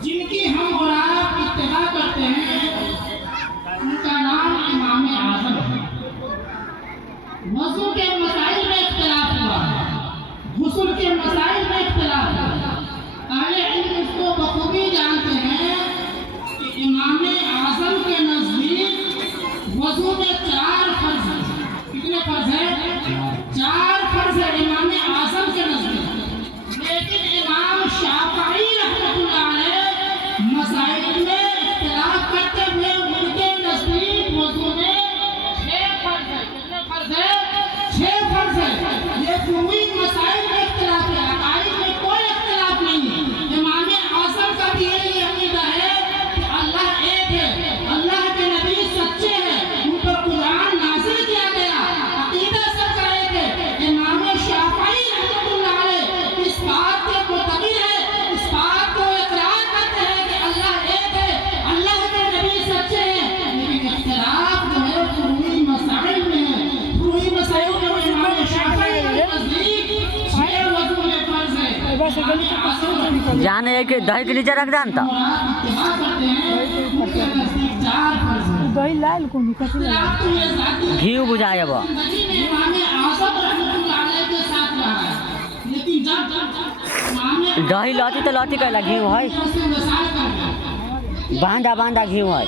जिनकी हम और आप इत्तिबा करते हैं उनका नाम इमाम आज़म है। वज़ू के मसाइल में इख्तिलाफ हुआ, गुस्ल के मसाइल में इख्तिलाफ हुआ। अहले इल्म इसको बखूबी जानते हैं कि इमाम आज़म के नज़दीक वज़ू में 4 फर्ज हैं। कितने फर्ज हैं? 4 फर्ज है इमाम आज़म के नज़दीक। लेकिन इमाम शाफ़िई रहमतुल्लाह अलैह मसाइल में इख्तिलाफ करते हुए उनके नज़दीक वज़ू में 6 फर्ज है। कितने फर्ज है? 6 फर्ज है। ये पूरी मसाइल में इख्तिलाफ है, अकाईद में कोई इख्तिलाफ नहीं है। इमाम आज़म का भी यही अक़ीदा है कि अल्लाह एक है, अल्लाह के नबी सच्चे हैं, उन पर कुरान नाज़िल किया गया, अक़ीदा सबका एक है। इमाम शाफ़िई रहमतुल्लाह अलैह इस बात के मुतक़िद है, इस बात को इक़रार करते हैं कि अल्लाह एक है, अल्लाह के नबी सच्चे हैं। लेकिन इख्तिलाफ जो है पूरी मसाइल में है। पूरी मसाइल में इमाम शाफ़िई के नज़दीक 6 वज़ू में फर्ज है। जान है कि दही के नीचे रख दें तो दही लाल को नहीं घी बुझाए वो दही लौटी तो लौटी कहला घी है बांधा बांधा घी है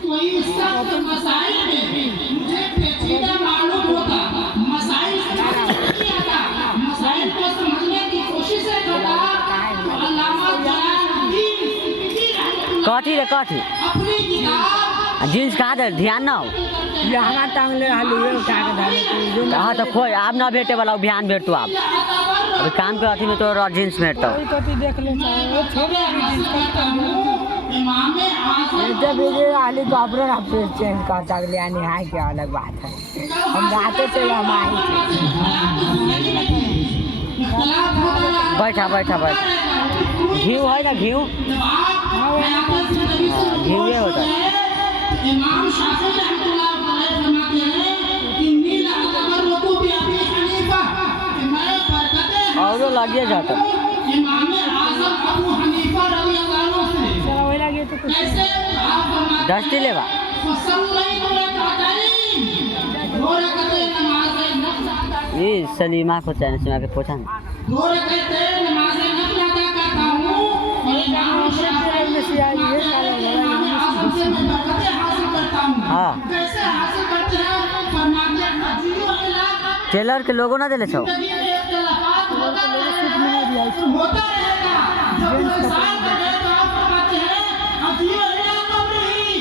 कोई सख्त मसाइल में मुझे पेचीदा मालूम होता, मसाइल नहीं आता, मसाइल को समझने की कोशिश करता। अल्लामा जलालुद्दीन कथी रे कथी अपनी किताब जींस कहाँ दे ध्यान ना हो यहाँ टांग ले उठा के हाँ तो कोई आप ना भेटे वाला ध्यान भेट तो आप अभी काम के अथी में तो और जींस भेटता देख ले इमाम आज़म जब ये आली गोबर आप चेंज कर सकले यानी है क्या अलग बात है। हम रात से हम आए बैठा बैठा बैठा घी है ना घी घी होता है इमाम शाफ़िई रहमतुल्लाह अलैह फरमाते हैं कि नीला तबर्रुकु भी अबी हनीफा कि मैं बरकत और लगिए जाता इमाम आज़म अबू हनीफा रज़ियल्लाहु अन्हु से चलो वही लगे तो कुछ कैसे आप फरमाते दस्ती लेवा फसल्लई रकअतैन 2 रकअतें नमाज़ नफ़िल ये सलीमा को चैन से आके पूछा ना 2 रकअतें नमाज़ नफ़िल अदा करता हूँ और इमाम शाफ़िई से मैं बरकतें हासिल करता हूँ। हाँ कैसे हासिल करते हैं? फरमाते हैं अजीयो इलाका टेलर के लोगों ना दिले छो जिंदगी में इख्तिलाफात होता रहेगा, जब इंसान का कहता आप फरमाते हैं अजीयो इलाका नहीं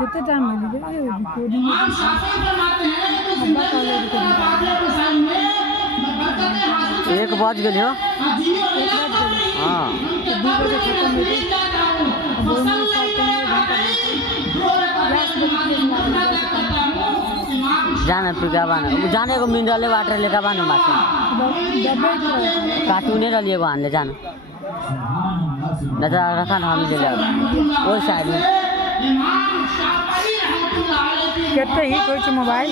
कितने टाइम में इमाम शाफ़िई फरमाते हैं कि जिंदगी में इख्तिलाफात है मसाइल में मैं बरकतें हासिल 1 बज गए हो अजीयो इलाका नहीं हाँ उनके कब्र के नज़दीक जाता हूँ फसल्लई जाना फिर क्या बाना जाने को मिनरल वाटर लेकर बानो मासे कार्टून रही को आने जाना न तो रखा ना हम ले जाओ वो साइड में कितने ही कोई मोबाइल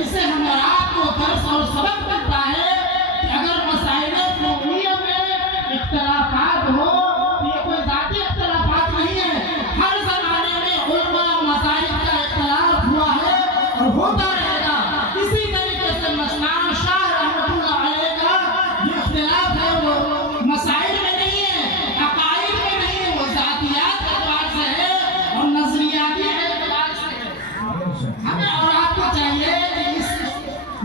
इससे हमारा आपको दर्स और सबक मिलता है कि अगर मसाइल में इख्तिलाफात हो तो ये कोई ज़ाती इख्तिलाफात नहीं है। हर ज़माने में उलमा मसाइल का इख्तिलाफ हुआ है और होता रहेगा। इसी तरीके से मसलान शाह रहमतुल्लाह अलैह का जो इख्तिलाफ है वो मसाइल में नहीं है, अकाईद में नहीं है, वो ज़ातियात के एतबार से है और नज़रियाती एतबार से है। हमें और आपको चाहिए कि इस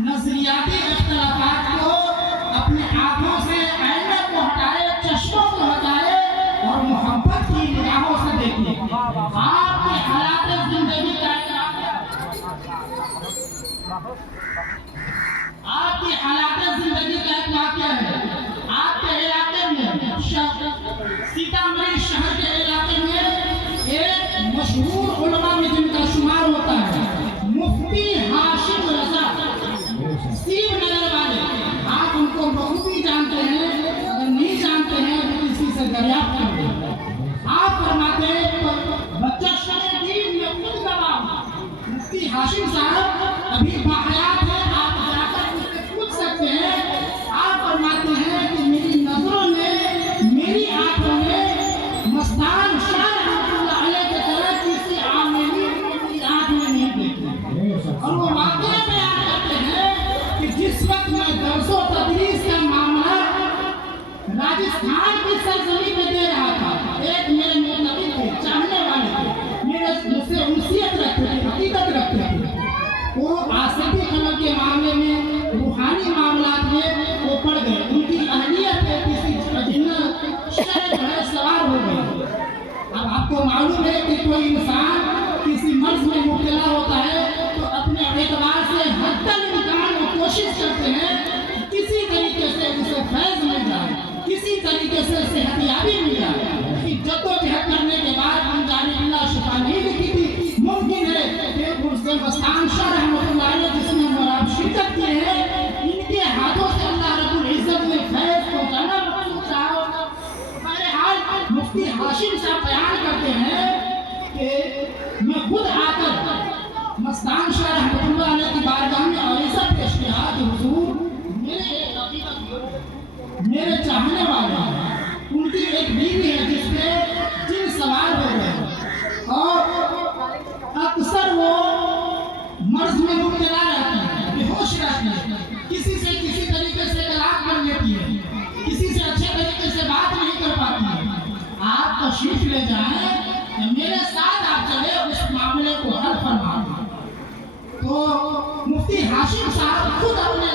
नज़रियाती इख्तिलाफात को अपने आँखों से आईने को हटाए, चश्मों को हटाए और मोहब्बत की निगाहों से देखिए। आपके हालात जिंदगी का आपकी हालात जिंदगी का एक वाक़या है। आपके इलाके में सीतामढ़ी शहर के इलाके में एक मशहूर उलमा मुफ्ती हाशिम रजा सीब नगर वाले, आप उनको बखूबी जानते हैं, अगर नहीं जानते हैं तो किसी से दरियाफ्त करें। आप फरमाते हैं बच्चा शरीफ में खुद गवाह, मुफ्ती हाशिम साहब अभी बाहयात है, आप जाकर उनसे पूछ सकते हैं। आप फरमाते हैं कि मेरी नजरों में, मेरी आंखों में मस्तान शाह रहमतुल्लाह अलैह की तरह किसी आमिली मेरी आंख में नहीं देखी। और वो वाकया बयान करते हैं कि जिस वक्त मैं दरसो तदरीस का मामला राजस्थान की सरजमी में दे रहा था, एक मेरे मुतबिक थे, चाहने वाले थे, मेरे मुझसे उनसियत रखते थे, हकीकत रखते थे, वो आसती खबर के मामले में, रूहानी मामलात में वो पड़ गए, उनकी अहलियत पे किसी अजिन्ना शर बड़े सवार हो गए। अब आपको मालूम है कि कोई इंसान किसी मर्ज में मुब्तला होता है तो अपने एतबार से हद्दल इम्कान वो कोशिश करते हैं किसी तरीके से उसे फैज मिल जाए, किसी तरीके से सेहतियाबी मिल जाए। जद्दोजहद करने के बाद अनजाने अल्लाह शिफा नहीं लिखी थी। मुमकिन है कि उससे मस्तान शाह रहमतुल्लाह अलैह जिसमें हमारा आप शिरकत किए हैं, इनके हाथों से अल्लाह रब्बुल इज्जत ने फैज पहुंचाना मकसूद रहा होगा। बहरहाल मुफ्ती हाशिम साहब बयान करते हैं कि मैं खुद आकर मस्तान शाह रहमतुल्लाह अलैह की बारगाह में अरीज़ा पेश किया कि हुजूर मेरे एक हकीकत मेरे चाहने वाले हैं, उनकी एक बीवी है जिस पे जिन सवार हो गए और अक्सर वो मर्ज में मुब्तला रहती है, बेहोश रहती है, किसी से किसी तरीके से तलाक कर लेती है, किसी से अच्छे तरीके से बात नहीं कर पाती है। आप तशरीफ ले जाएं, मेरे साथ आप चले, उस मामले को हल फरमा दें। तो मुफ्ती हाशिम साहब खुद अपने